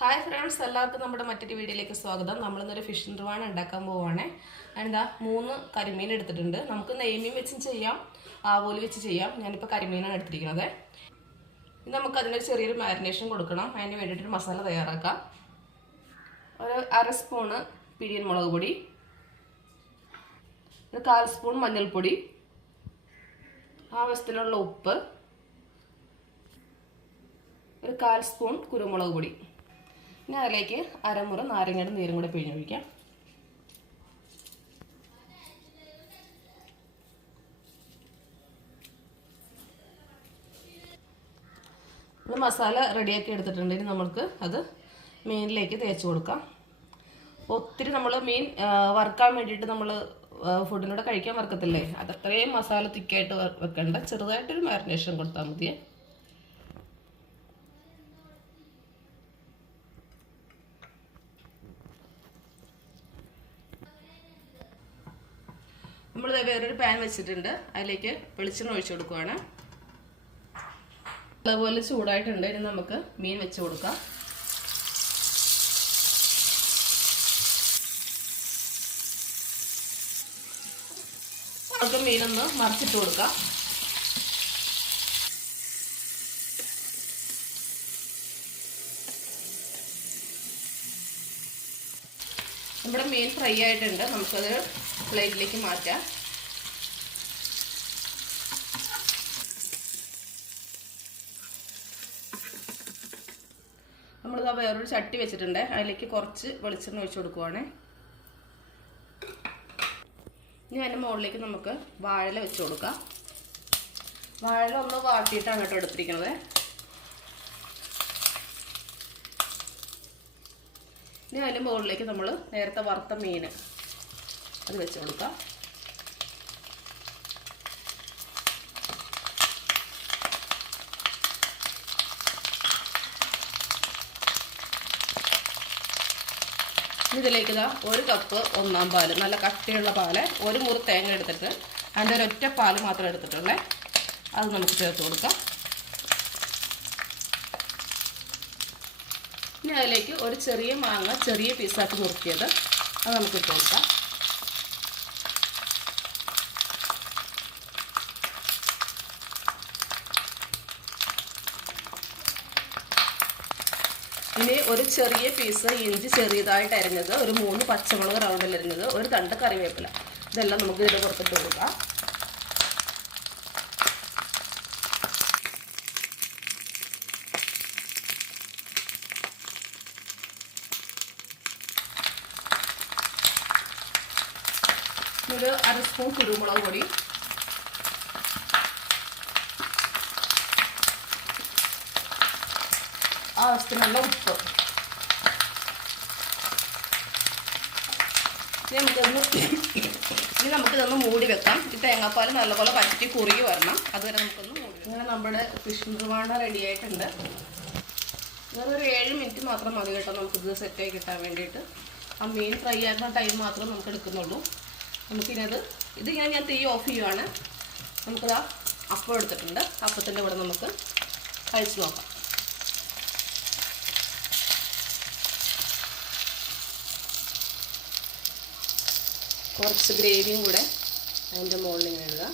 Hi friends, എല്ലാവർക്കും നമ്മുടെ മറ്റൊരു വീഡിയോയിലേക്ക് സ്വാഗതം. നമ്മളിന്നൊരു ഫിഷ് നിർവാണം ഉണ്ടാക്കാൻ പോവുകയാണ്. എന്താ 3 കരിമീൻ എടുത്തിട്ടുണ്ട്. നമുക്ക് നെയ്മീൻ വെച്ചും ചെയ്യാം, ആവോലി വെച്ച് ചെയ്യാം. ഞാനിപ്പോൾ കരിമീനാണ് എടുത്തിരിക്കുന്നത്. ഇനി നമുക്ക് അതിനൊരു ചെറിയൊരു മാരിനേഷൻ കൊടുക്കണം. അതിന് വേണ്ടിയിട്ടൊരു മസാല തയ്യാറാക്കാം. ഒരു 1/2 സ്പൂണ് പിരിയൻ മുളക് പൊടി, ഒരു 1/4 സ്പൂൺ മഞ്ഞൾപ്പൊടി, ആവശ്യത്തിനുള്ള ഉപ്പ്, ഒരു 1/4 സ്പൂൺ കുരുമുളക് പൊടി. ഇനി അതിലേക്ക് അരമുറി നാരങ്ങയുടെ നീരും കൂടെ പിഴിഞ്ഞൊഴിക്കാം. നമ്മൾ മസാല റെഡിയാക്കി എടുത്തിട്ടുണ്ട്. ഇനി നമുക്ക് അത് മീനിലേക്ക് തേച്ച് കൊടുക്കാം. ഒത്തിരി നമ്മൾ മീൻ വറുക്കാൻ വേണ്ടിയിട്ട് നമ്മൾ ഫുഡിനോട് കഴിക്കാൻ വറുക്കത്തില്ലേ, അതത്രയും മസാല തിക്കായിട്ട് വെക്കണ്ട. ചെറുതായിട്ടൊരു മാരിനേഷൻ കൊടുത്താൽ മതിയേ. നമ്മൾ വേറൊരു പാൻ വെച്ചിട്ടുണ്ട്. അതിലേക്ക് വെളിച്ചെണ്ണ ഒഴിച്ചു കൊടുക്കുകയാണ്. അതുപോലെ ചൂടായിട്ടുണ്ട്. ഇനി നമുക്ക് മീൻ വെച്ച് കൊടുക്കാം. നമുക്ക് മീനൊന്ന് മറിച്ചിട്ട് കൊടുക്കാം. നമ്മുടെ മീൻ ഫ്രൈ ആയിട്ടുണ്ട്. നമുക്കത് പ്ലേറ്റിലേക്ക് മാറ്റാം. നമ്മളിതാ വേറൊരു ചട്ടി വെച്ചിട്ടുണ്ട്. അതിലേക്ക് കുറച്ച് വെളിച്ചെണ്ണ ഒഴിച്ചു കൊടുക്കുവാണ്. ഇനി അതിൻ്റെ മുകളിലേക്ക് നമുക്ക് വാഴയില വെച്ച് കൊടുക്കാം. വാഴയില ഒന്ന് വാട്ടിയിട്ടാണ് കേട്ടോ എടുത്തിരിക്കുന്നത്. ഇനി അതിൻ്റെ മുകളിലേക്ക് നമ്മൾ നേരത്തെ വറുത്ത മീൻ അത് വെച്ച് കൊടുക്കാം. ഇതിലേക്ക് ഇതാ 1 കപ്പ് 1/4 പാല്, നല്ല കട്ടിയുള്ള പാല്, 1 മുറി തേങ്ങ എടുത്തിട്ട് അതിൻ്റെ ഒരൊറ്റ പാല് മാത്രം എടുത്തിട്ടുള്ളേ. അത് നമുക്ക് ചേർത്ത് കൊടുക്കാം. ഇനി അതിലേക്ക് ഒരു ചെറിയ മാങ്ങ ചെറിയ പീസാക്കി നുറുക്കിയത് അത് നമുക്ക് ഇട്ട് കൊടുക്കാം. ഇനി ഒരു ചെറിയ പീസ് ഇഞ്ചി ചെറിയതായിട്ട് അരിഞ്ഞത്, ഒരു 3 പച്ചമുളക് റൗണ്ടിൽ അരിഞ്ഞത്, ഒരു തണ്ട് കറിവേപ്പില, ഇതെല്ലാം നമുക്ക് ഇതിൻ്റെ പുറത്തിട്ട് കൊടുക്കാം. ഒരു 1/2 സ്പൂൺ കുരുമുളക് പൊടി, ആവശ്യത്തിനുള്ള ഉപ്പ്. ഇനി നമുക്കിതൊന്ന് മൂടി വെക്കാം. ഈ തേങ്ങാപ്പാൽ നല്ലപോലെ വറ്റി കുറുകി വരണം. അതുവരെ നമുക്കൊന്ന് മൂടി. ഇങ്ങനെ നമ്മുടെ ഫിഷ് നിർവാണ റെഡി ആയിട്ടുണ്ട്. ഇതൊരു 7 മിനിറ്റ് മാത്രം മതി കേട്ടോ നമുക്കിത് സെറ്റായി കിട്ടാൻ വേണ്ടിയിട്ട്. ആ മീൻ ഫ്രൈ ആക്കുന്ന ടൈം മാത്രം നമുക്ക് എടുക്കുന്നുള്ളൂ. നമുക്കിനത് ഇതിങ്ങനെ ഞാൻ തീ ഓഫ് ചെയ്യുവാണ്. നമുക്കിതാ അപ്പം എടുത്തിട്ടുണ്ട്. അപ്പത്തിൻ്റെ കൂടെ നമുക്ക് കഴിച്ച് നോക്കാം. കുറച്ച് ഗ്രേവിയും കൂടെ അതിൻ്റെ മുകളിൽ ഇങ്ങനെ ഇടുക.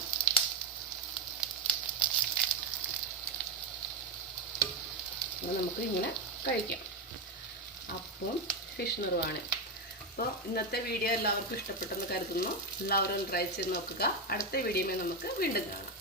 അപ്പോൾ നമുക്ക് ഇങ്ങനെ കഴിക്കാം. അപ്പം ഫിഷ് നിർവാണ്. അപ്പോൾ ഇന്നത്തെ വീഡിയോ എല്ലാവർക്കും ഇഷ്ടപ്പെട്ടെന്ന് കരുതുന്നു. എല്ലാവരും ട്രൈ ചെയ്ത് നോക്കുക. അടുത്ത വീഡിയോയിൽ നമുക്ക് വീണ്ടും കാണാം.